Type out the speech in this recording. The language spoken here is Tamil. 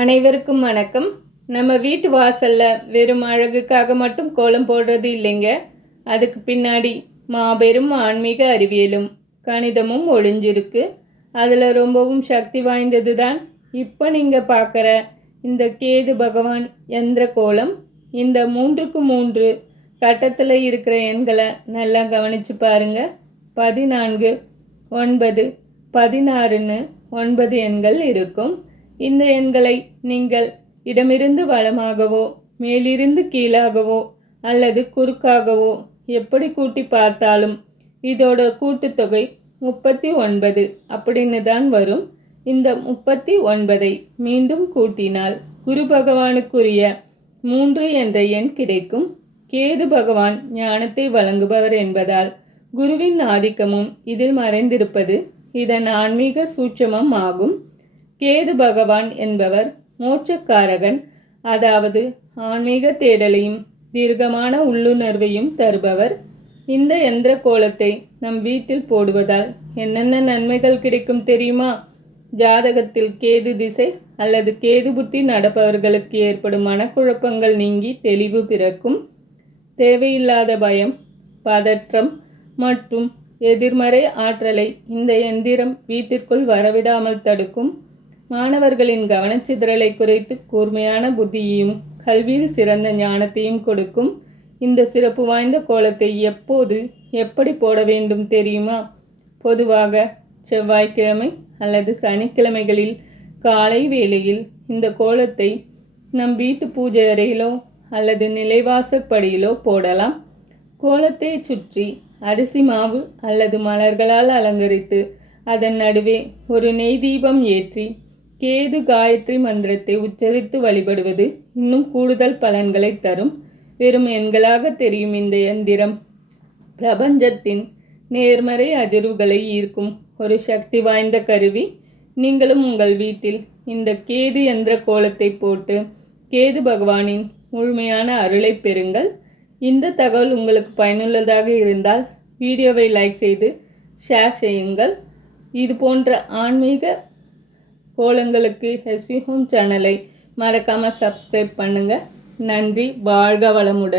அனைவருக்கும் வணக்கம். நம்ம வீட்டு வாசலில் வெறும் அழகுக்காக மட்டும் கோலம் போடுறது இல்லைங்க. அதுக்கு பின்னாடி மாபெரும் ஆன்மீக அறிவியலும் கணிதமும் ஒளிஞ்சிருக்கு. அதில் ரொம்பவும் சக்தி வாய்ந்தது தான் இப்போ நீங்கள் பார்க்குற இந்த கேது பகவான் எந்திர கோலம். இந்த 3க்கு 3 கட்டத்தில் இருக்கிற எண்களை நல்லா கவனித்து பாருங்கள். 14, 9, 16ன்னு 9 எண்கள் இருக்கும். இந்த எண்களை நீங்கள் இடமிருந்து வலமாகவோ மேலிருந்து கீழாகவோ அல்லது குறுக்காகவோ எப்படி கூட்டி பார்த்தாலும் இதோட கூட்டுத்தொகை 39 அப்படின்னு தான் வரும். இந்த 39ஐ மீண்டும் கூட்டினால் குரு பகவானுக்குரிய 3 என்ற எண் கிடைக்கும். கேது பகவான் ஞானத்தை வழங்குபவர் என்பதால் குருவின் ஆதிக்கமும் இதில் மறைந்திருப்பது இதன் ஆன்மீக சூட்சமம் ஆகும். கேது பகவான் என்பவர் மோட்சக்காரகன், அதாவது ஆன்மீக தேடலையும் தீர்க்கமான உள்ளுணர்வையும் தருபவர். இந்த எந்திர கோலத்தை நம் வீட்டில் போடுவதால் என்னென்ன நன்மைகள் கிடைக்கும் தெரியுமா? ஜாதகத்தில் கேது திசை அல்லது கேது புத்தி நடப்பவர்களுக்கு ஏற்படும் மனக்குழப்பங்கள் நீங்கி தெளிவு பிறக்கும். தேவையில்லாத பயம், பதற்றம் மற்றும் எதிர்மறை ஆற்றலை இந்த எந்திரம் வீட்டிற்குள் வரவிடாமல் தடுக்கும். மாணவர்களின் கவனச்சிதறலை குறைத்து கூர்மையான புத்தியையும் கல்வியில் சிறந்த ஞானத்தையும் கொடுக்கும். இந்த சிறப்பு வாய்ந்த கோலத்தை எப்போது எப்படி போட வேண்டும் தெரியுமா? பொதுவாக செவ்வாய்க்கிழமை அல்லது சனிக்கிழமைகளில் காலை வேளையில் இந்த கோலத்தை நம் வீட்டு பூஜை அறையிலோ அல்லது நிலைவாசற்படியிலோ போடலாம். கோலத்தை சுற்றி அரிசி மாவு அல்லது மலர்களால் அலங்கரித்து அதன் நடுவே ஒரு நெய் தீபம் ஏற்றி கேது காயத்ரி மந்திரத்தை உச்சரித்து வழிபடுவது இன்னும் கூடுதல் பலன்களை தரும். வெறும் எண்களாக தெரியும் இந்த எந்திரம் பிரபஞ்சத்தின் நேர்மறை அதிர்வுகளை ஈர்க்கும் ஒரு சக்தி வாய்ந்த கருவி. நீங்களும் உங்கள் வீட்டில் இந்த கேது எந்திர கோலத்தை போட்டு கேது பகவானின் முழுமையான அருளை பெறுங்கள். இந்த தகவல் உங்களுக்கு பயனுள்ளதாக இருந்தால் வீடியோவை லைக் செய்து ஷேர் செய்யுங்கள். இது போன்ற ஆன்மீக கோலங்களுக்கு எஸ்வி ஹோம் சேனலை மறக்காமல் சப்ஸ்கிரைப் பண்ணுங்கள். நன்றி. வாழ்க வளமுடன்.